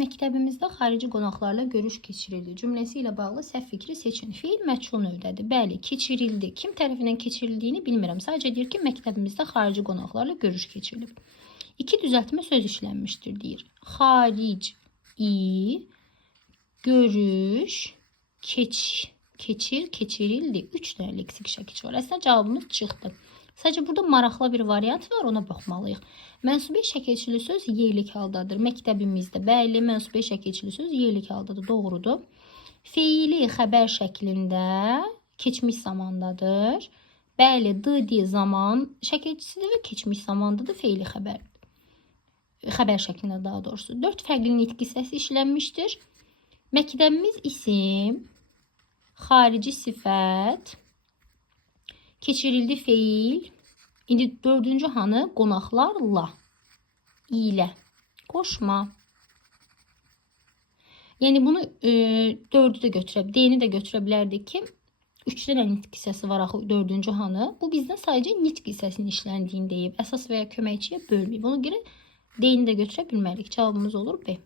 Məktəbimizdə xarici qonaqlarla görüş keçirildi. Cümləsi ilə bağlı səhv fikri seçin. Fiil məchul növdədir. Bəli, keçirildi. Kim tərəfindən keçirildiyini bilmirəm. Sadəcə deyir ki, məktəbimizdə xarici qonaqlarla görüş keçirilib. 2 düzəltmə söz işlənmişdir deyir. Xarici görüş keçirildi. 3 dənə leksik şəkil var. Əslində cavabımız çıxdı. Sadəcə burada maraqlı bir variant var, ona baxmalıyıq. Mənsubi şəkilçili söz yerlik haldadır. Məktəbimizdə, bəli, mənsubi şəkilçili söz yerlik haldadır, doğrudur. Feili xəbər şəklində keçmiş zamandadır. Bəli, d zaman şəkilçisidir və keçmiş zamandadır, feili xəbər. Xəbər şəklində daha doğrusu. 4 fərqli nitq hissəsi işlənmişdir. Məktəbimiz isim, xarici sifət, keçirildi feil. İndi 4-cü hanı qonaqlarla, ilə, qoşma. Yəni bunu 4-ü də götürə, D-ni də götürə bilərdik ki, 3 dənə nitq hissəsi var axı 4-cü hanı. Bu bizdən sadəcə nitq hissəsinin işləndiyini deyib. Əsas və ya köməkçiyə bölməyib. Ona görə D-ni də götürə bilmərik. Cavabımız olur B.